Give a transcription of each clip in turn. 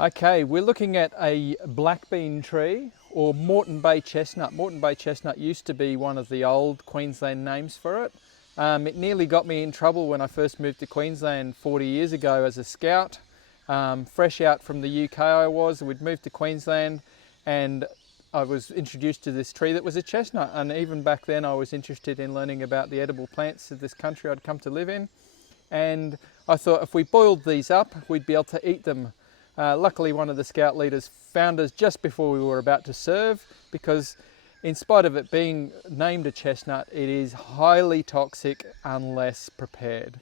Okay, we're looking at a black bean tree or Moreton Bay chestnut. Moreton Bay chestnut used to be one of the old Queensland names for it. It nearly got me in trouble when I first moved to Queensland 40 years ago as a scout. Fresh out from the UK we'd moved to Queensland and I was introduced to this tree that was a chestnut, and even back then I was interested in learning about the edible plants of this country I'd come to live in, and I thought if we boiled these up we'd be able to eat them. Luckily one of the scout leaders found us just before we were about to serve, because in spite of it being named a chestnut, it is highly toxic unless prepared.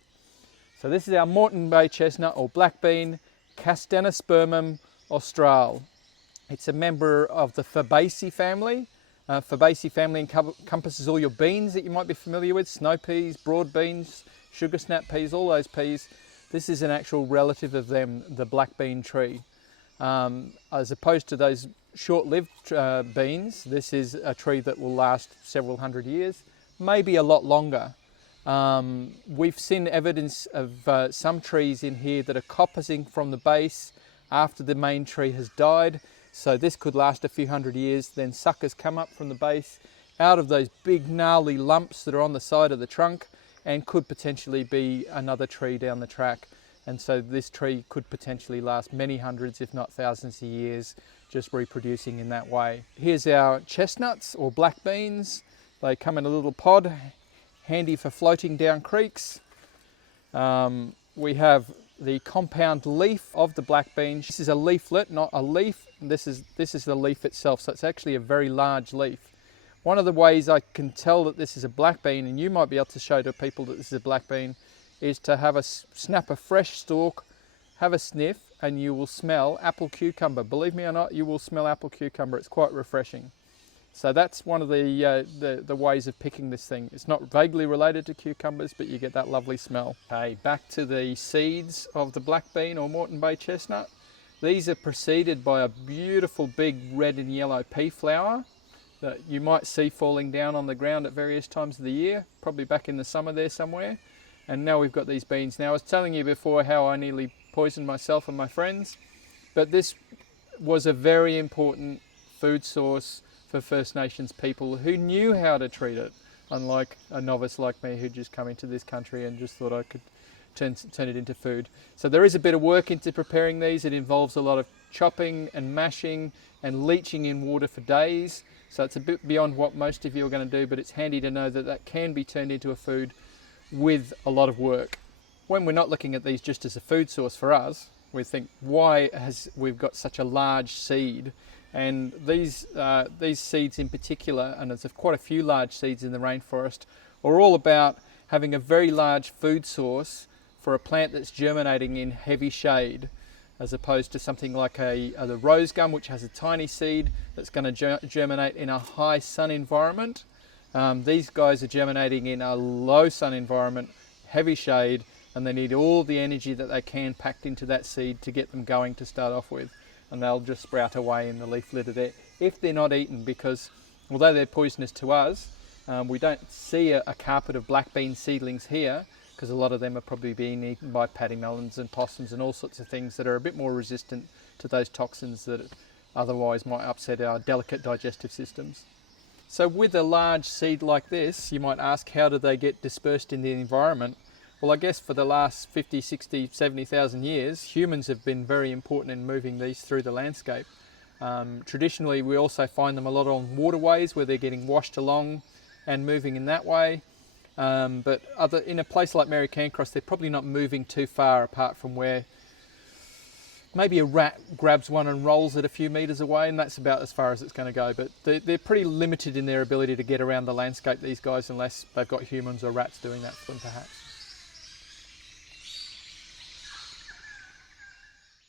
So this is our Moreton Bay chestnut, or black bean, Castanospermum australe. It's a member of the Fabaceae family. Fabaceae family encompasses all your beans that you might be familiar with: snow peas, broad beans, sugar snap peas, all those peas. This is an actual relative of them, the black bean tree. As opposed to those short-lived beans, this is a tree that will last several hundred years, maybe a lot longer. We've seen evidence of some trees in here that are coppicing from the base after the main tree has died. So this could last a few hundred years, then suckers come up from the base out of those big gnarly lumps that are on the side of the trunk, and could potentially be another tree down the track. And so this tree could potentially last many hundreds, if not thousands of years, just reproducing in that way. Here's our chestnuts, or black beans. They come in a little pod, handy for floating down creeks. We have the compound leaf of the black bean. This is a leaflet, not a leaf. This is the leaf itself, so it's actually a very large leaf. One of the ways I can tell that this is a black bean, and you might be able to show to people that this is a black bean, is to have snap a fresh stalk, have a sniff, and you will smell apple cucumber. Believe me or not, you will smell apple cucumber. It's quite refreshing. So that's one of the ways of picking this thing. It's not vaguely related to cucumbers, but you get that lovely smell. Okay, back to the seeds of the black bean or Moreton Bay chestnut. These are preceded by a beautiful big red and yellow pea flower that you might see falling down on the ground at various times of the year, probably back in the summer there somewhere. And now we've got these beans. Now I was telling you before how I nearly poisoned myself and my friends, but this was a very important food source for First Nations people who knew how to treat it, unlike a novice like me who just come into this country and just thought I could turn it into food. So there is a bit of work into preparing these. It involves a lot of chopping and mashing and leaching in water for days. So it's a bit beyond what most of you are going to do, but it's handy to know that that can be turned into a food with a lot of work. When we're not looking at these just as a food source for us, we think, why we've got such a large seed? And these seeds in particular, and there's quite a few large seeds in the rainforest, are all about having a very large food source for a plant that's germinating in heavy shade, as opposed to something like the rose gum, which has a tiny seed that's going to germinate in a high sun environment. These guys are germinating in a low sun environment, heavy shade, and they need all the energy that they can packed into that seed to get them going to start off with. And they'll just sprout away in the leaf litter there if they're not eaten, because although they're poisonous to us, we don't see a carpet of black bean seedlings here, because a lot of them are probably being eaten by paddingmelons and possums and all sorts of things that are a bit more resistant to those toxins that otherwise might upset our delicate digestive systems. So with a large seed like this, you might ask, how do they get dispersed in the environment? Well, I guess for the last 50, 60, 70,000 years, humans have been very important in moving these through the landscape. Traditionally, we also find them a lot on waterways where they're getting washed along and moving in that way. But in a place like Mary Cairncross, they're probably not moving too far apart from where maybe a rat grabs one and rolls it a few meters away, and that's about as far as it's going to go. But they're pretty limited in their ability to get around the landscape, these guys, unless they've got humans or rats doing that for them perhaps.